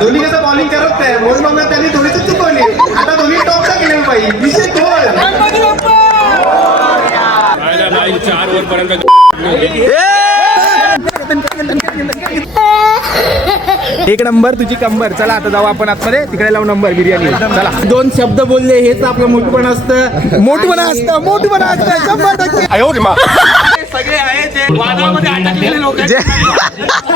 धोनी कसं बॉलिंग करत नाही म्हणून मग त्यांनी थोडीशी चुकवली. आता धोनी टॉपचा केलेला पाहिजे विषय गोल. 4 ओव्हर पर्यंत एक नंबर तुझी कंबर. चला आता जाऊ आपण आतमध्ये, तिकडे लावू नंबर बिर्याणी. चला 2 शब्द बोलले हेच आपलं मोठपण असतं. मोठपणा असतं, मोठपणा असतं 100%. सगळे आहे ते वादामध्ये अटकलेले लोक.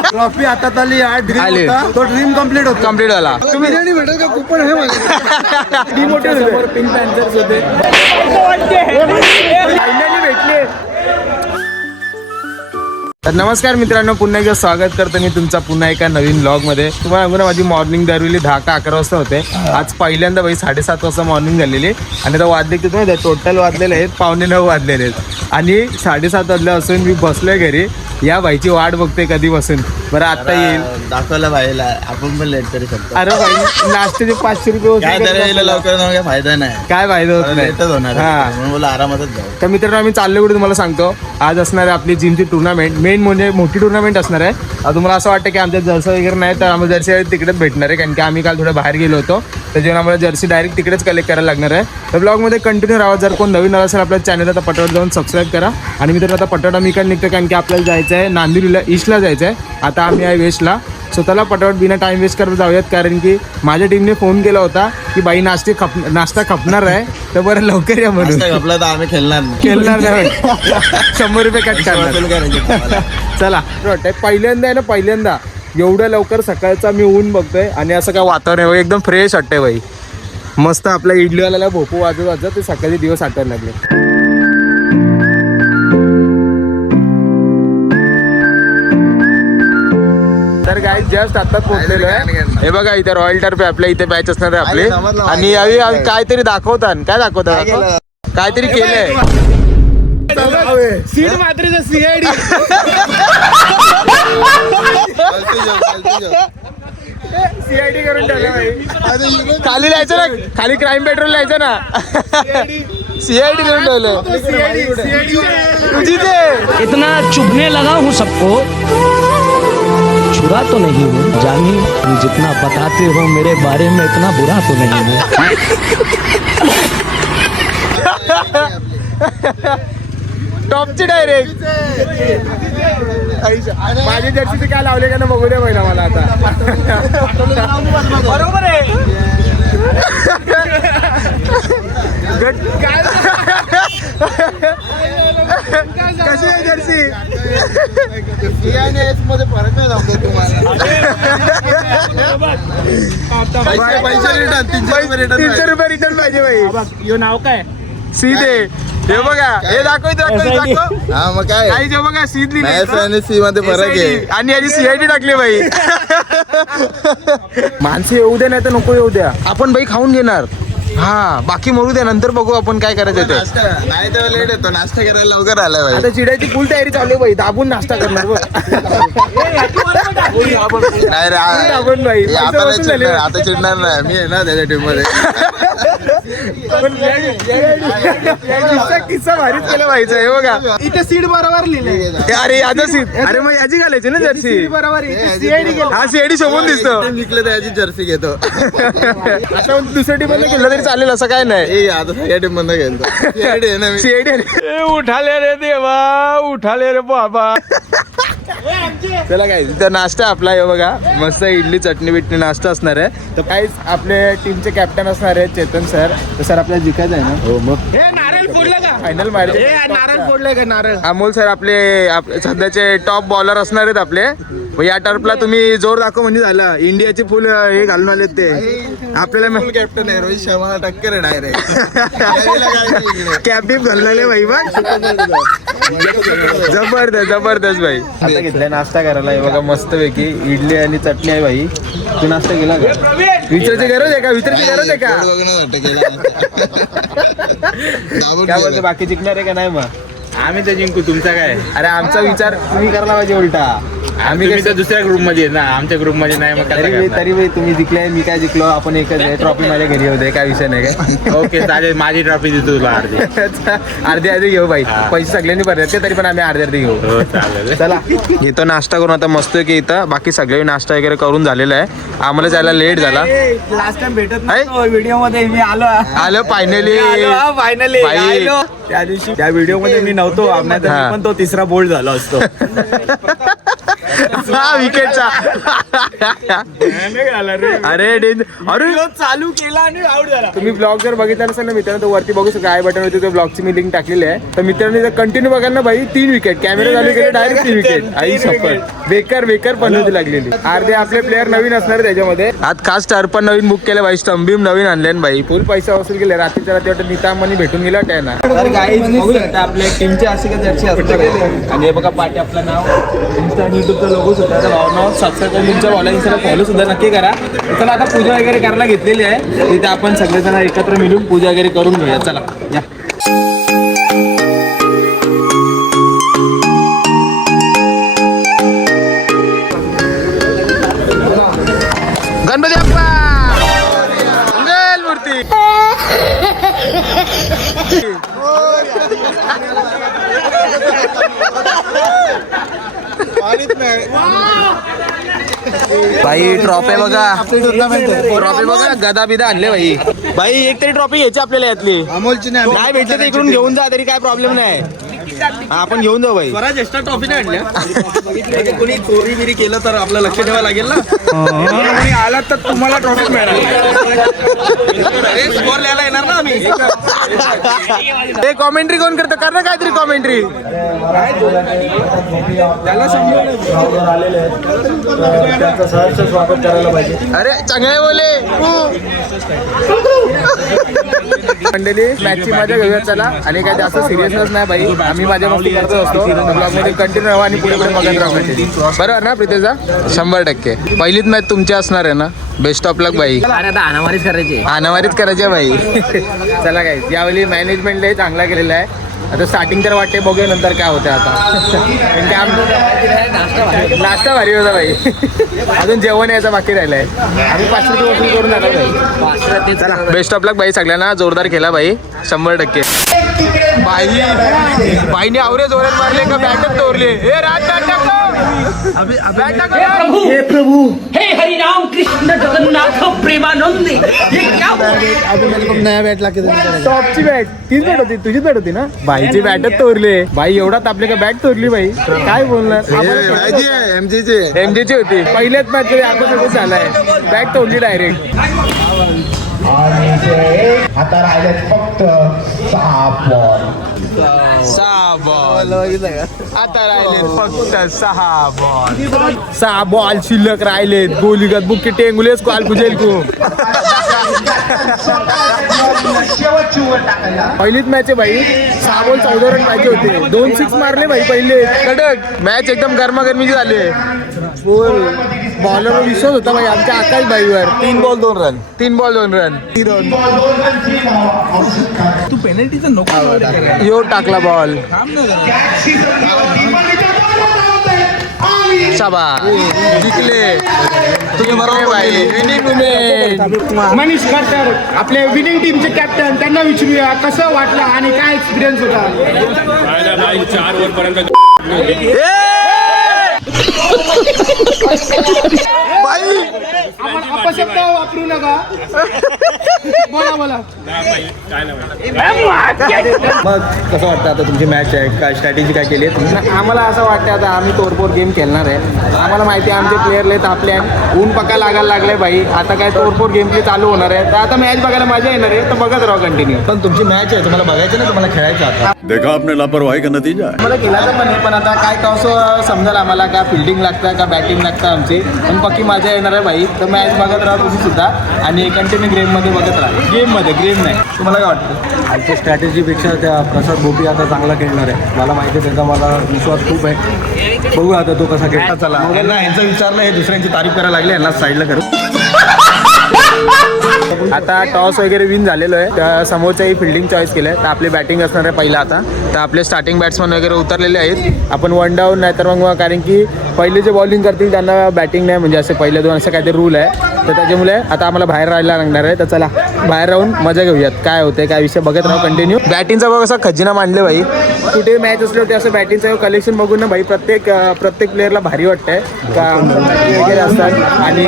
ट्रॉफी हातात आली, ड्रीम होता तो ड्रीम कम्प्लीट झाला. तुम्ही बिर्याणी भेटेल का? कुपन आहे माझ्या. डिमोटिव्ह पिंक पॅन्थर्स होते, फायनली भेटले. तर नमस्कार मित्रांनो, पुन्हा एकदा स्वागत करतो मी तुमचा पुन्हा एका नवीन व्लॉगमध्ये. तुम्हाला सांगू ना, माझी मॉर्निंग दरवेळी 10 का 11 वाजता होते. आज पहिल्यांदा 7:30 वाजता मॉर्निंग झालेली आणि आता वाजले की तुम्ही टोटल वाजलेले आहेत 8:45 वाजलेले आहेत आणि 7:30 वाजले असून मी बसलोय घरी. या भाईची वाट बघतोय कधी बसून. बरं आता येईल दाखवलं भाईला, आपण पण लेट करू शकतो. अरे भाई नाश्त्याचे 500 रुपये लवकर काय फायदा नाही, काय फायदा होत नाही. लेटच होणार. हा. म्हणून बोला आरामातच जाऊ. तर मित्रांनो आम्ही चाललो कुठे तुम्हाला सांगतो. आज असणार आहे आपली जिमची टुर्नामेंट. मेन म्हणजे मोठी टुर्नामेंट असणार आहे. तुम्हाला असं वाटतं की आमच्या जर्सी वगैरे नाही, तर आम्हाला जर्सी तिकडेच भेटणार आहे, कारण की आम्ही काल थोडं बाहेर गेलो होतो. त्याच्यामुळे आम्हाला जर्सी डायरेक्ट तिकडेच कलेक्ट करायला लागणार आहे. तर ब्लॉगमध्ये कंटिन्यू राहा. जर कोण नवीन आला असेल आपल्या चॅनलला तर पटवट जाऊन सबस्क्राईब करा. आणि मित्रांनो आता पटवट आम्ही काय निघतो, कारण की आपल्याला जायचं आहे नांदिवलीला, ईस्टला जायचं आहे. आता आम्ही आहे वेस्टला. स्वतःला पटापट बिना टाइम वेस्ट करत जाऊयात, कारण की माझ्या टीमने फोन केला होता की बाई नाश्ता खपणार आहे, तर बरं लवकर या म्हणून. आपलं तर आम्ही खेळणार नाही 100 रुपये कट करणार. चला वाटतंय पहिल्यांदा आहे ना, पहिल्यांदा एवढ्या लवकर सकाळचा मी ऊन बघतोय आणि असं काय वातावरण आहे एकदम फ्रेश वाटतंय बाई. मस्त आपल्या इडलीवाल्याला भोपू वाजत ते सकाळचे दिवस आठवायला लागले. तर काय जस्ट आता पोहोचलेलो आहे. हे बघा इथे रॉयल टर्फ आहे आपल्या इथे मॅच असणार आहे आपले. आणि यावेळी काहीतरी दाखवतात. काय दाखवतात? काहीतरी केलंय. सीड मात्रेचा सीआयडी सीआयडी करून टाकलं भाई. खाली लिहायचं ना, खाली क्राईम पेट्रोल लिहायचं ना. सीआयडी करून ठेवलं. तुझी ते इतना चुभने लगा हूँ सबको, छुरा तो नहीं हूँ जानी, तुम जितना बताते हो मेरे बारे में इतना बुरा तो नहीं हूँ. टॉपची डायरेक्ट. माझ्या जर्सीचे काय लावले का ना बघू दे पहिला मला आता. बरोबर आहे. कशी आहे जर्सी? मध्ये फरक नाही जाऊ तुम्हाला. 300 रुपये रिटर्न पाहिजे भाई. यो नाव काय? सीधे हे बघा, हे दाखव. हा मग काय जे बघा सीध लिहिली आणि सी मध्ये फरक आहे. आणि याची सीआयडी टाकली बाई. माणसं येऊ द्या नाही तर नको येऊ द्या, आपण बाई खाऊन घेणार. हा बाकी मरू द्या, नंतर बघू आपण काय करायचं ते. नाही तेव्हा लेट येतो, नाश्ता करायला लवकर आला भाई. आता चिडायची फुल तयारी चालू आहे बाई. दाबून नाश्ता करणार बघ. नाही रे, दाबून बाई. हे आता नाही चिडणार, आता चिडणार नाही मी आहे ना त्याच्या टीम मध्ये. किस्सा भारीच केला पाहिजे. हे बघा इथे सीड बरोबर लिहिले. अरे याचा सीट. अरे मग याची घालायची ना जर्सी. बरोबर सीआयडी हा सीआयडी शोभून दिसतो. निघलं त्याची जर्सी घेतो. आता दुसऱ्या टीम मध्ये खेळलं तरी चालेल असं काय नाही. ए आता सगळ्या टीम मध्ये घेतो. सीआयडी आहे ना मी. सीआयडी उठाले रे देवा, उठाले रे बाबा. चला काय तिथं नाश्ता आपला आहे बघा. मस्त इडली चटणी बिटणी नाश्ता असणार आहे. तर काय आपले टीमचे कॅप्टन असणार आहेत चेतन सर. तर सर आपल्याला जिकायचं आहे ना? हो मग नारळ फोडलं का? फायनल मारायचे. नारळ फोडलंय का? नारळ. अमोल सर आपले सध्याचे टॉप बॉलर असणार आहेत आपले. या टर्फला तुम्ही जोर दाखव म्हणजे झालं. इंडियाची फुल हे घालून आलेत ते आपल्याला. कॅप्टन आहे रोहित शर्मा, टक्कर आहे डायरेक्ट. कॅप बिप घालून आले भाई. बघ जबरदस्त जबरदस्त भाई. आता घेतलाय नाश्ता करायला. हे बघा मस्त पैकी इडली आणि चटणी आहे भाई. तू नाश्ता केला का? विचारायची गरज आहे का? विचारायची गरज आहे का? काय बोलतो बाकी जिंकणार आहे का नाही? मग आम्ही तर जिंकू, तुमचा काय? अरे आमचा विचार तुम्ही करायला पाहिजे उलटा. आम्ही तुम्ही कसं तर दुसऱ्या ग्रुप मध्ये आहे ना, आमच्या ग्रुप मध्ये नाही, मग तरी तुम्ही जिंकले मी काय जिंकलो आपण एकच आहे. ट्रॉफी माझ्या घरी होते काय विषय नाही काय. ओके चालेल, माझी ट्रॉफी देतो तुला अर्धी. अर्धे अर्धे घेऊ बाई, पैसे सगळ्यांनी भरले तरी पण आम्ही अर्धे घेऊ. हो चालेल. चला इथं नाश्ता करून आता मस्त की इथं बाकी सगळे नाश्ता वगैरे करून झालेला आहे. आम्हाला जायला लेट झाला. लास्ट टाइम भेटत आहे? व्हिडिओ मध्ये मी आलो फायनली फायनली बाई. त्या दिवशी त्या व्हिडिओ मध्ये मी नव्हतो, नाही हा. पण तो तिसरा बोल्ड झाला असतो. विकेटचा. अरे चालू केला आणि आउट झाला. तुम्ही ब्लॉग जर बघितला नसेल ना मित्रांनो, तो वरती बघू शकता आय बटन होती, तो ब्लॉगची मी लिंक टाकलेली आहे. तर मित्रांनो जर कंटिन्यू बघाल ना बाई 3 विकेट कॅमेरा चालू केले डायरेक्ट 3 विकेट. आई शपथ बेकार पनवती लागलेली. अर्धे आपले प्लेअर नवीन असणार त्याच्यामध्ये. आज खास स्टार पण नवीन बुक केलं बाई, स्टंबीम नवीन आणले बाई, फुल पैसा वसूल केले. रात्रीच्या रात्री वाटतं नीता अंबानी भेटून गेला त्यांना. तर गाईज बघू शकता आपल्या टीमचे असे का जर्सी असतात. आणि हे बघा पाठी आपलं नाव, इंस्टा आणि युट्यूबचा लोगो सुद्धा नाव सबस्क्राईब करून तुमच्या ऑनलाईन फॉलो सुद्धा नक्की करा. चला आता पूजा वगैरे करायला घेतलेली आहे, तिथे आपण सगळेजण एकत्र मिळून पूजा वगैरे करून घेऊया. चला या. गणपती बाप्पा मंगलमूर्ती. बाई ट्रॉफी बघा, ट्रॉफी बघा, गदा बिदा आणले बाई. एक तरी ट्रॉफी घ्यायची आपल्याला यातली. अमोलची नाही भेटले तर इकडून घेऊन जा तरी काय प्रॉब्लेम नाही. आपण घेऊन जाऊ बाई. स्वराज एक्स्ट्रा ट्रॉफी नाही आणल्या. कोणी चोरी बिरी केलं तर आपलं लक्ष ठेवायला लागेल ना. कोणी आला तर तुम्हाला ट्रॉफी मिळणार. स्कोर लिहायला येणार ना आम्ही. ते कॉमेंट्री कोण करतं, कर ना काहीतरी कॉमेंट्री. त्याला अरे चांगले बोले मंडळी. मॅचची मजा घेऊया चला. आणि काय जास्त सिरियसनेस नाही बाई, आम्ही माझ्या मस्ती करत असतो. ब्लॉगमध्ये कंटिन्यू राहा आणि पुढे बघत राहा. बरोबर ना प्रितेजा? 100%. पहिलीच मॅच तुमची असणार आहे ना. बेस्ट ऑफ लक बाई. अनामारीच करायची. अनावारीच करायची बाई. चला काय यावेळी मॅनेजमेंट चांगला केलेला आहे. आता स्टार्टिंग तर वाटते, बघूया नंतर काय होतं आता. नाश्ता भारी होता बाई. अजून जेवण यायचं बाकी राहिलंय. आम्ही 500 रुपये वसूल करून जाणार बाई. चला बेस्ट ऑफ लक बाई सगळ्यांना. जोरदार केला बाई 100%. बाईने आवरे जोरात मारले का बॅटच तोरले. हे प्रभु हे हरि राम कृष्ण जगन्नाथ प्रेमानंद, ये क्या हुआ? टॉपची बॅट तीच बॅट होती, तुझीच बॅट होती ना. बाईची बॅटच तोरले. बाई एवढा तापले का बॅट तोरली बाई. काय बोलणार. एमजीची होती पहिल्याच मॅच मध्ये. आता सगळं झालाय बॅट तोडली डायरेक्ट. आता राहिले फक्त 6 बॉल. 6 बॉल आता राहिले फक्त 6 बॉल. 6 बॉल शिल्लक राहिलेत. गोलीगत बुक्की टेंगुलेस को आलपुजेल को. पहिलीच मॅच आहे बाई. 6 बॉल 14 रन पाहिजे होते. 2 6 मारले बाई पहिले कडक. मॅच एकदम गरमागरमीची झाली. बॉलर विश्वास होता बाई आमच्या आकाश बाईवर. 3 बॉल 2 रन. 3 ball 2 run. तू पेनल्टीचा नको. यो टाकला बॉल. शाबास जिंकले तुम्ही बरोबर बाई. Winning moment. मनीष करकर आपल्या विनिंग टीमचे कॅप्टन, त्यांना विचारूया कसं वाटलं आणि काय एक्सपिरियन्स होता. 4 ओव्हर पर्यंत अपशब्द वापरू नका. बोला. मग कसं वाटतं आता तुमची मॅच आहे, काय स्ट्रॅटेजी काय केली आहे तुम्ही? आम्हाला असं वाटतं आता आम्ही तोडफोड गेम खेळणार आहे. आम्हाला माहिती आहे आमचे प्लेयर लेत आपल्या ऊन पका लागायला लागले बाई. आता काय तोडफोड गेम प्ले चालू होणार आहे. तर आता मॅच बघायला मजा येणार आहे. तर बघत राहा कंटिन्यू. पण तुमची मॅच आहे, तुम्हाला बघायचं ना, तुम्हाला खेळायचं आता. देखा आपने लापरवाही का नतीजा है. आम्हाला केला पण पण आता काय कसं समजेल आम्हाला का फिल्डिंग लागतं का बॅटिंग लागतं आमची. पण पक्की मजा येणार आहे बाई. तर मॅच बघत राहा तुम्ही सुद्धा आणि कंटिन्यू गेममध्ये बघत राहा. गेम नाही. तुम्हाला काय वाटतं? आमच्या स्ट्रॅटेजीपेक्षा त्या प्रसाद भोपी आता चांगला खेळणार आहे. मला माहिती आहे, त्याचा मला विश्वास खूप आहे. बघूया आता तो कसा खेळता. चला यांना यांचं विचारलं, हे दुसऱ्यांची तारीफ करायला लागले, यांना साईडला करू. आता टॉस वगैरे विन झालेलो आहे, त्या समोरच्याही फिल्डिंग चॉईस केलं आहे, तर आपली बॅटिंग असणार आहे पहिला. आता तर आपले स्टार्टिंग बॅट्समन वगैरे उतरलेले आहेत. आपण 1 डाऊन नाही तर मग कारण की पहिले जे बॉलिंग करतील त्यांना बॅटिंग नाही, म्हणजे असे पहिले 2 असं काहीतरी रूल आहे, तर त्याच्यामुळे आता आम्हाला बाहेर राहायला लागणार आहे. तर चला बाहेर राहून मजा घेऊयात, काय होते काय विषय बघत राहू कंटिन्यू. बॅटिंगचा बघ असा खजिना मांडले भाई, कुठे मॅच असले होते असं बॅटिंगचं कलेक्शन बघून ना भाई प्रत्येक प्लेअरला भारी वाटतंय का वगैरे असतात आणि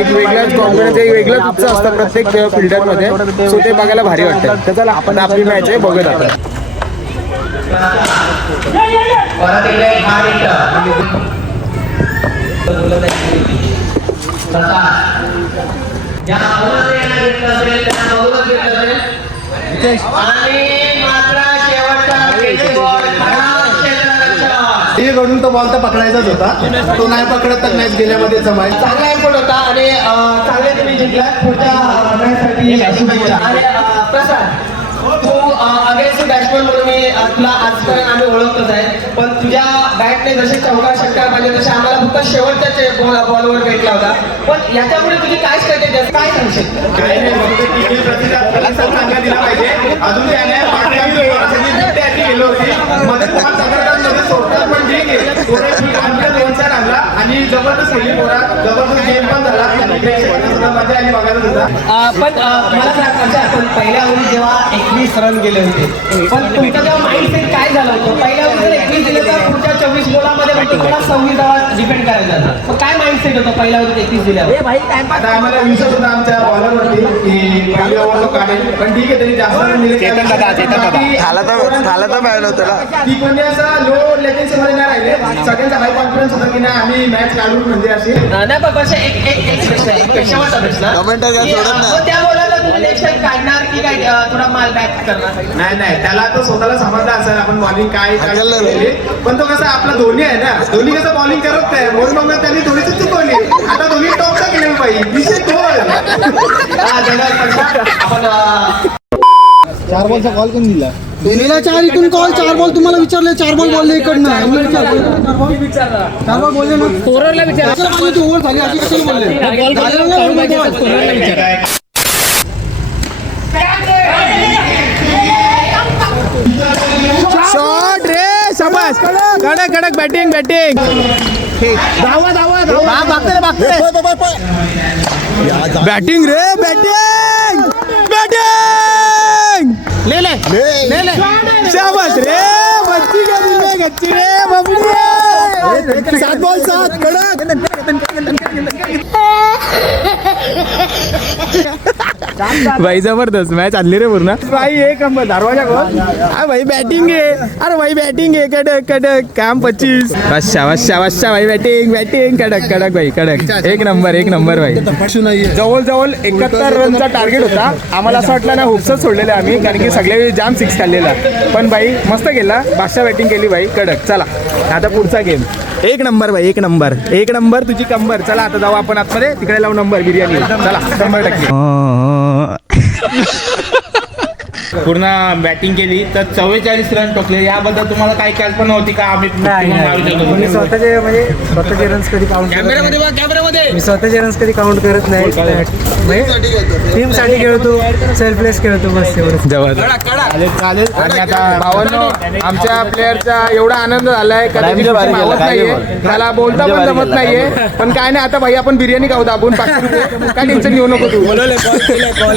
एक वेगळाच कॉन्फिडन्स, एक वेगळाच उत्साह असतं प्रत्येक फिल्डरमध्ये, सो ते बघायला भारी वाटतं. तर चला आपण आपली मॅच आहे बघत आता. कडून तो बॉल तर पकडायचाच होता, तो नाही पकडत तर मॅच गेल्यामध्ये जमाय. चांगला एफर्ट होता आणि चांगले तुम्ही जिंकला. पुढच्या प्रसाद, तू अगेन्स्ट बॅट्समन म्हणून मी तुला आजपर्यंत आम्ही ओळखतच आहे, पण तुझ्या बॅटने जसे चौकार षटकार पाहिजे तसे आम्हाला फक्त शेवटच्याच बॉलवर भेटला होता. पण याच्यामुळे तुझी काय स्ट्रॅटेजी, काय सांगशील? काय नाही, फक्त चांगला दिला पाहिजे. अजून गेलो होती पण ठीक आहे, 2-4 आणला आणि जबरदस्त गेली, जबरदस्त गेम पण झाला, मजा आली बघायला सुद्धा. पण मला सांगायचं, आपण पहिल्या ओव्हरीत जेव्हा 21 रन गेले होते, पण तुमचा जेव्हा माइंडसेट काय झालं होतं? पहिल्या ओव्हरीत 21 दिले तर पुढच्या 24 बॉलामध्ये फक्त तुम्हाला 26 डिपेंड करायचं होतं. मग काय माइंडसेट होतं पहिल्या ओव्हरीत 21 दिल्यावर? आता आम्हाला विश्वास होता आमच्या बॉलरवरती की पहिली ओव्हर तो काढेल, पण ठीक आहे, त्यांनी जास्त रन दिले. खाला तर बॅड होतं ना. ती कोणी असं लो लेटेन्सी मध्ये नाही राहिले, सगळ्यांचा हाय कॉन्फिडन्स होता की नाही आम्ही मॅच काढून म्हणजे अशी नाही. पण वर्ष एक शेवटचा प्रश्न, कमेंटर काय सोडत नाही. त्या बॉलरला तुम्ही नेक्स्ट टाइम काढणार की काय थोडा माल बॅक करणार? नाही, त्याला तो स्वतःला समजला असेल आपण बॉलिंग काय काढलेली, पण तो कसा आपला धोनी आहे ना, धोनी कसं बॉलिंग करत नाही म्हणून मग त्यांनी थोडीशी चुकवली. आता धोनी टॉपचा केली पाहिजे विषय गोल. आपण 4 बॉलचा कॉल कोण दिला? दिला 4 इथून कॉल, 4 बॉल तुम्हाला विचारले, 4 बॉल बोलले इकडनं. 4 बॉल बोलले ना स्कोररला विचारलं, तू ओव्हर झाली अशी कशाला बोलले? शॉट रे, शाबास, कडक कडक बॅटिंग बॅटिंग. धावा बॅटिंग रे, बॅटिंग बॅटिंग. ले शाबास रे, बच्ची का दिल में गच्ची रे बबडी. 7 बॉल 7 कडक. भाई जबरदस्त मॅच आणली रे पूर्ण भाई. एक नंबर दरवाजा गोल. हा भाई बॅटिंग आहे, अरे भाई बॅटिंग आहे, कडक कडक काम 25. बादशाह भाई बॅटिंग कडक कडक भाई कडक. एक नंबर भाई. जवळ 71 रनचा टार्गेट होता. आम्हाला असं वाटलं ना हुक्सच सोडलेलं आम्ही, कारण की सगळे जाम 6 खाल्लेला, पण भाई मस्त गेला. बादशाह बॅटिंग केली भाई कडक. चला आता पुढचा गेम. एक नंबर भाई, एक नंबर तुझी कंबर. चला आता जाऊ आपण आतमध्ये, तिकडे लावू नंबर बिर्याणी. चला 100%. पूर्ण बॅटिंग केली तर 44 रन टोकले. याबद्दल तुम्हाला काही कल्पना होती का? आम्ही स्वतःचे रन्स कधी काउंट कॅमेरामध्ये मी स्वतःचे रन्स कधी काउंट करत नाही. टीम साठी खेळतो, सेल्फलेस खेळतो, बस एवढं. चालेल. आणि आता भावांनो, आमच्या प्लेअरचा एवढा आनंद झालाय का त्याला बोलता पण जमत नाहीये, पण काय नाही, आता भाई आपण बिर्याणी खाऊ दाबून 500 रुपये. काय टेन्शन घेऊ नको तू.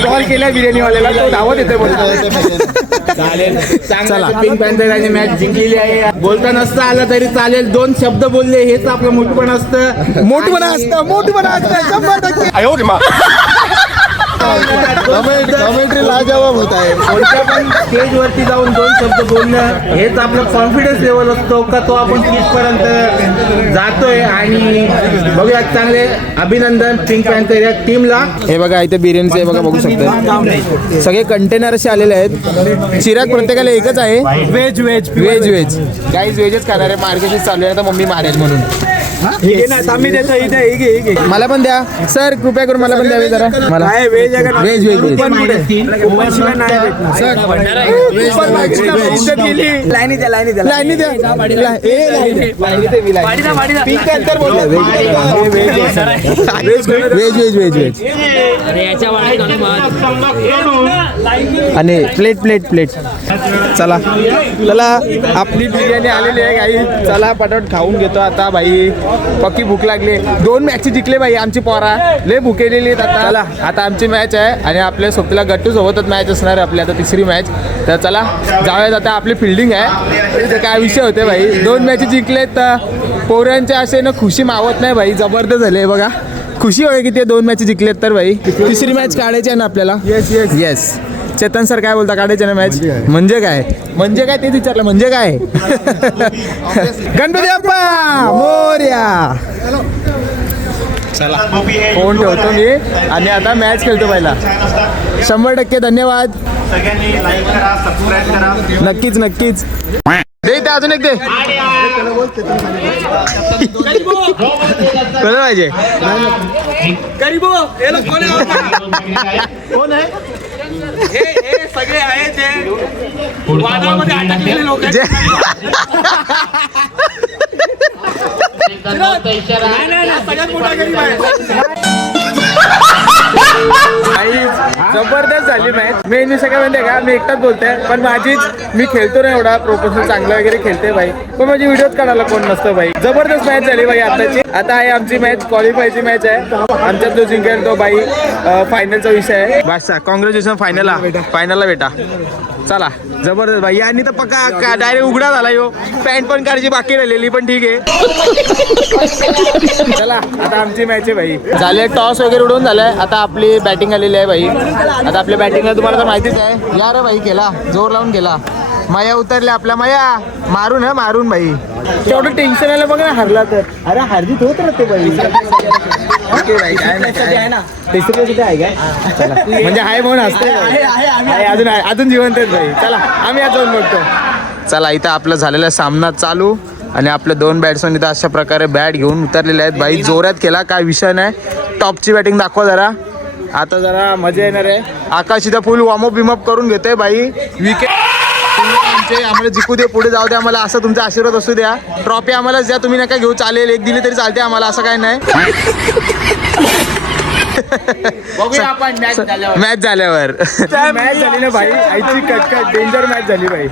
कॉल केलाय बिर्याणीवाल्याला, तो धावत येतोय बोलतो. चालेल. चांगला पिंक पॅन्थरने मॅच जिंकलेली आहे. बोलता नसता आलं तरी चालेल, 2 शब्द बोलले हेच आपलं मोठपण असतं. मोठपणा असतं 100%. कमेंट्री लाजवाब होत आहे. कोणत्या पण स्टेज वरती जाऊन 2 शब्द बोलणं हेच आपलं कॉन्फिडन्स लेवल असतो का तो आपण तिथपर्यंत जातोय. आणि बघूया, चांगले अभिनंदन पिंक पॅन्थर या टीमला. हे बघा इथे बिर्याणीचे हे बघा बघू शकता, सगळे कंटेनर असे आलेले आहेत. चिराग प्रत्येकाला एकच आहे, व्हेज गाईज व्हेजच खाणार आहे. मार्केट चालू आहे आता, मम्मी मारेल म्हणून. मला पण द्या सर, कृपया करून मला पण द्यावे जरा. मला व्हेज व्हेज लाईनी द्या. व्हेज आणि प्लेट. चला आपली बिर्याणी आलेली आहे काही. चला पटापट खाऊन घेतो आता भाई, पक्की भूक लागली. 2 मॅच जिंकले भाई आमची पोरा, लय भुकेलेली आहेत आता. चला आता आमची मॅच आहे आणि आपल्या सोबतीला गट्टू सोबतच मॅच असणार आहे आपली आता, तिसरी मॅच. तर चला जाऊयात आता. आपली फिल्डिंग आहे तर काय विषय होते भाई, 2 मॅच जिंकले तर पोरांच्या असे ना खुशी मावत नाही भाई, जबरदस्त झाले बघा. खुशी होय की ते 2 मॅच जिंकलेत तर भाई. तिसरी मॅच काढायची आहे ना आपल्याला. येस चेतन सर काय बोलता, काढायचे ना मॅच? म्हणजे काय तेच विचारलं, म्हणजे काय? गणपती बाप्पा मोरया. चला फोन ठेवतो मी आणि आता मॅच खेळतो पहिला. 100% धन्यवाद. नक्कीच दे ते अजून एक दे. कोण पाहिजे? कोण आहे? हे सगळे आहेत जे वादामध्ये अटकलेले लोक आहेत. सगळ्यात मोठा गरीब आहे. जबरदस्त झाली मॅच. मेन विषय काय म्हणते का, मी एकटाच बोलतोय पण मी खेळतो ना एवढा प्रोफेशनल चांगला वगैरे खेळते भाई, पण माझी व्हिडिओज काढायला कोण नसतं भाई. जबरदस्त मॅच झाली भाई आताची. आता आहे आमची मॅच, क्वालिफायची मॅच आहे. आमच्यात जो जिंकेल तो भाई फायनलचा विषय आहे. बादशाह कॉंग्रॅच्युलेशन फायनलला बेटा. चला जबरदस्त भाई. आणि तर पक्का डायरेक्ट उघडा झाला यो. पॅन्ट पण काढायची बाकी राहिलेली पण ठीक आहे. चला आता आमची मॅच आहे भाई. झाले टॉस वगैरे उडवून झालाय, आता आपली बॅटिंग आलेली आहे भाई. आता आपल्या बॅटिंगला तुम्हाला तर माहितीच आहे. या रे भाई, केला जोर लावून केला. माया उतरल्या आपल्या, माया मारून भाई. तेवढं टेन्शन आलं बघ ना हरला तर. अरे हार्दिक होत राहते भाई. ओके भाई, काय ना तिसरी सुद्धा आहे काय? चला म्हणजे आहे म्हणून असते अजून जिवंत आहेत भाई. चला आम्ही आज जाऊन बघतो. चला इथं आपलं झालेला सामना चालू आणि आपले 2 बॅट्समन इथं अशा प्रकारे बॅट घेऊन उतरलेले आहेत भाई. जोरात केला, काय विषय नाही. टॉपची बॅटिंग दाखवा जरा. आता जरा मजा येणार आहे. आकाश इथं फुल वॉर्मअप बिमअप करून घेतोय भाई. विकेट आम्हाला जिंकू दे, पुढे जाऊ दे आम्हाला, असं तुमचा आशीर्वाद असू द्या. ट्रॉफी आम्हाला ज्या तुम्ही नका घेऊ, चालेल, एक दिली तरी चालते आम्हाला, असं काय नाही. मॅच झाल्यावर मॅच झाली ना भाई, आईची कटकट डेंजर मॅच झाली भाई,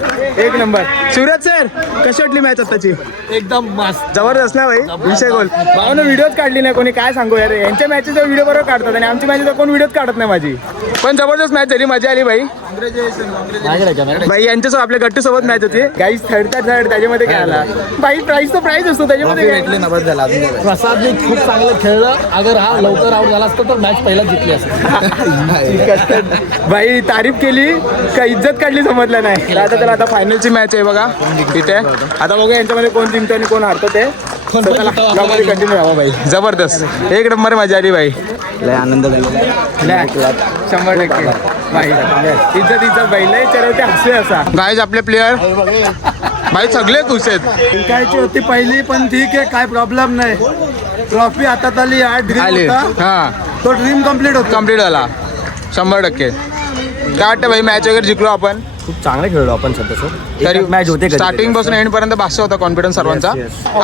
एक नंबर. शिवराज सर कशी वाटली मॅच आताची? एकदम मस्त, जबरदस्त ना भाई, विषय गोल. भाऊनं व्हिडिओच काढली नाही कोणी, काय सांगू यार. यांच्या मॅचेचा व्हिडिओ बरोबर काढतात आणि आमची मॅचेचा कोण व्हिडिओच काढत नाही माझी. पण जबरदस्त मॅच झाली, मजा आली भाई. भाई यांच्यासोबत आपल्या गट्टू सोबत मॅच होती गाईज. थर्ड त्याच्यामध्ये काय आला भाई, प्राईज तो प्राईज असतो त्याच्यामध्ये. प्रसादने खूप चांगलं खेळलं. अगर हा लवकर आउट झाला असता तर मॅच पहिला जिंकली असते. भाई तारीफ केली का इज्जत काढली समजलं नाही. आता फायनलची मॅच आहे बघा इथे. आता बघा यांच्यामध्ये कोण जिंकतो आणि कोण हारतो ते. कंटिन्यू राहा भाई, जबरदस्त एक नंबर मजा आली भाई. लय आनंद झालेला 100% भाई. इज्जत भाई, लय चरवते हसले असा. गाईज आपले प्लेयर भाई सगळे खुश आहेत. जिंकायची होती पहिली पण ठीक आहे, काय प्रॉब्लेम नाही. ट्रॉफी हातात आली, हा तो ड्रीम कम्प्लीट झाला 100%. काय वाटतं भाई, मॅच वगैरे जिंकलो आपण? खूप चांगलं खेळलो आपण सध्या. तरी मॅच होते स्टार्टिंग पासून एंड पर्यंत भाष्य होता कॉन्फिडन्स सर्वांचा.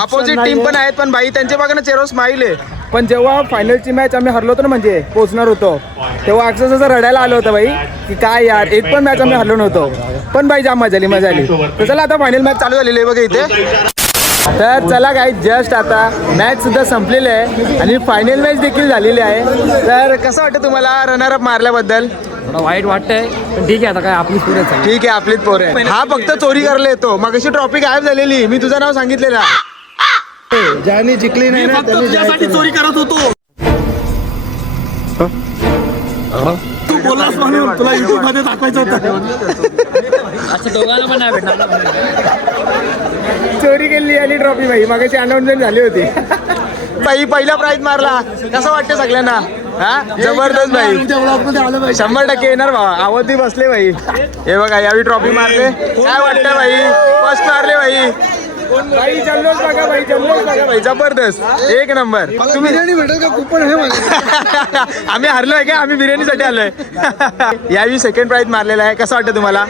अपोजिट टीम पण आहेत पण भाई त्यांच्या बघा ना चेहऱ्यावर स्माईल आहे. पण जेव्हा फायनलची मॅच आम्ही हरलो होतो ना, म्हणजे पोहोचणार होतो, तेव्हा अक्षरशः रडायला आलं होतं भाई की काय यार, एक पण मॅच आम्ही हरलो नव्हतो. पण भाई जाम मजा आली. तर चला आता फायनल मॅच चालू झालेली आहे बघा इथे. तर चला काय, जस्ट आता मॅच सुद्धा संपलेली आहे आणि फायनल मॅच देखील झालेली आहे. तर कसं वाटतं तुम्हाला रनरअप मारल्याबद्दल? थोडा वाईट वाटतंय पण ठीक आहे, आता काय आपली पुढे ठीक आहे, आपलीच पोर आहे. हा फक्त चोरी करायला येतो. मग अशी ट्रॉफी गायब झालेली, मी तुझं नाव सांगितलेलं. ज्याने जिंकली नाही ना तुझ्यासाठी चोरी करत होतो. तू बोललास म्हणून तुला युट्यूब मध्ये दाखवायचं होतं. असं दोघांना पण नाही भेटणार. चोरी केली आणि ट्रॉफी भाई मगाशी अनाउन्समेंट झाली होती. भाई पहिला प्राइज मारला, कसं वाटतं सगळ्यांना? हा जबरदस्त भाई, 100% येणार भावा. आवडती बसले भाई. हे बघा यावेळी ट्रॉफी मारले, काय वाटतं भाई? फर्स्ट मारले भाई, भाई जल्लोष बघा भाई, जल्लोष बघा भाई, जबरदस्त एक नंबर. तुम्ही बिर्याणी भेटेल का? कुपन आहे माझ्या. आम्ही हरलोय का? आम्ही बिर्याणीसाठी आलोय. यावेळी सेकंड प्राइज मारलेला आहे. कसं वाटतं तुम्हाला?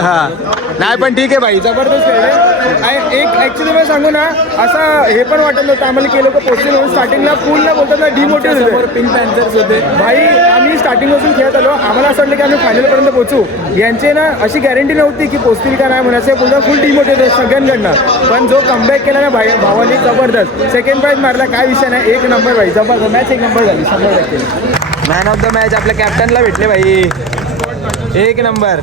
हा नाही पण ठीक आहे भाई, जबरदस्त आहे. एक ऍक्च्युली मी सांगू ना, असं हे पण वाटत नव्हतं आम्हाला की लोक पोहोचले म्हणून. स्टार्टिंगला पूर्ण बोलतात ना डिमोटिव्ह होते. पिंक पॅन्थर्स होते भाई. आम्ही स्टार्टिंगपासून खेळत आलो, आम्हाला असं वाटलं की आम्ही फायनलपर्यंत पोहोचू. यांचे ना अशी गॅरंटी नव्हती की पोहोचतील का नाही म्हणायचं. पुन्हा फुल डिमोटिव्ह होतं सगळ्यांकडनं. पण जो कमबॅक केला ना भाई भावाने, जबरदस्त. सेकंड प्राइज मारला, काय विषय नाही. एक नंबर भाई, जबरदस्त मॅच, एक नंबर झाली 100%. मॅन ऑफ द मॅच आपल्या कॅप्टनला भेटले भाई, एक नंबर.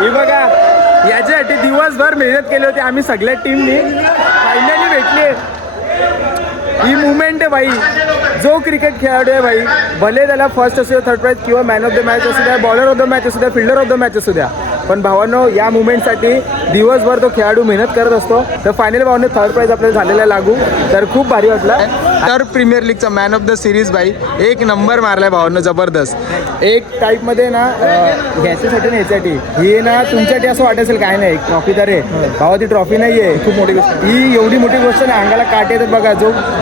हे बघा, याच्यासाठी दिवसभर मेहनत केली होती आम्ही सगळ्या टीमनी. फायनली भेटले. ही मुवमेंट आहे भाई. जो क्रिकेट खेळाडू आहे भाई, भले त्याला फर्स्ट असू द्या, थर्ड प्राइज किंवा मॅन ऑफ द मॅच असू द्या, बॉलर ऑफ द मॅच असू द्या, फिल्डर ऑफ द मॅच असू द्या, पण भावांनो या मुवमेंटसाठी दिवसभर तो खेळाडू मेहनत करत असतो. तर फायनल भावांनो थर्ड प्राइज आपल्याला झालेला लागू, तर खूप भारी वाटला. तर प्रीमियर लीगचा मॅन ऑफ द सिरीज भाई, एक नंबर मारलाय भावांनो, जबरदस्त. एक टाईपमध्ये ना ह्याच्यासाठी नाही, ह्याच्यासाठी ही ना तुमच्यासाठी असं वाटत असेल काय नाही, ट्रॉफी तर आहे भावा, ती ट्रॉफी नाही आहे. खूप मोठी गोष्ट ही, एवढी मोठी गोष्ट नाही. अंगाला काटे येतात बघा.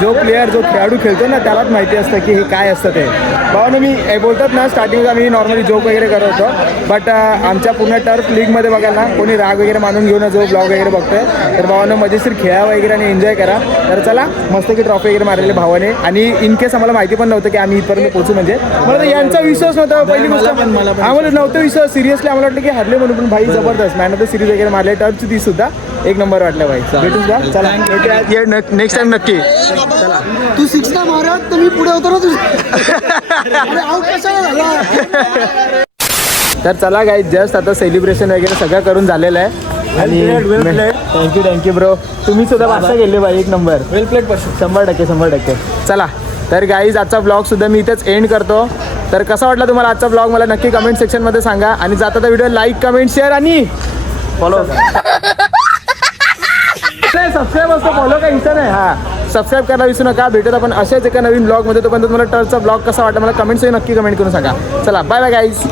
जो प्लेअर, जो खेळाडू खेळतो ना, त्यालाच माहिती असतं की हे काय असतं ते. भावानं मी बोलतात ना, स्टार्टिंगला आम्ही नॉर्मली जोक वगैरे करत होतो, बट आमच्या पूर्ण टर्फ लीगमध्ये बघायला ना कोणी राग वगैरे मानून घेऊन जो ब्लॉग वगैरे बघतोय, तर भावानं मजेशीर खेळा वगैरे आणि एन्जॉय करा. तर चला, मस्त की ट्रॉफी वगैरे मारलेले भावाने. आणि इन केस आम्हाला माहिती पण नव्हतं की आम्ही इथपर्यंत पोहोचू. म्हणजे मला यांचा विश्वास नव्हता पहिली गोष्ट, आम्हाला नव्हतं विश्वास. सिरियसली आम्हाला वाटलं की हरले म्हणून, पण भाई जबरदस्त मॅन ऑफ द सिरीज वगैरे मारले. टर्फची ती सुद्धा एक नंबर वाटलं भाई. भेटून जा, चला नेक्स्ट टाइम नक्की. चला, तू 6 ना मारत तर मी पुढे होतो ना तुझं. आऊट कशाला झाला? तर चला गाईज, जस्ट आता सेलिब्रेशन वगैरे सगळं करून झालेलं आहे. आणि थँक्यू ब्रो, तुम्ही सुद्धा वाजता गेले भाई, एक नंबर. वेल प्लेट पासून 100%. चला, तर गाईज आजचा ब्लॉग सुद्धा मी इथेच एंड करतो. तर कसा वाटला तुम्हाला आजचा ब्लॉग मला नक्की कमेंट सेक्शनमध्ये सांगा. आणि जाता तर व्हिडिओ लाईक, कमेंट, शेअर आणि फॉलो. सबस्क्राईब असतो, फॉलो काही इथं नाही. हां, सबस्क्राईब करायला विसरू नका. भेटत आपण अशाच एका नवीन ब्लॉगमध्ये. तोपर्यंत तुम्हाला टर्चचा ब्लॉग कसा वाटला मला कमेंट्सही नक्की कमेंट करून सांगा. चला, बाय बाय गाईज.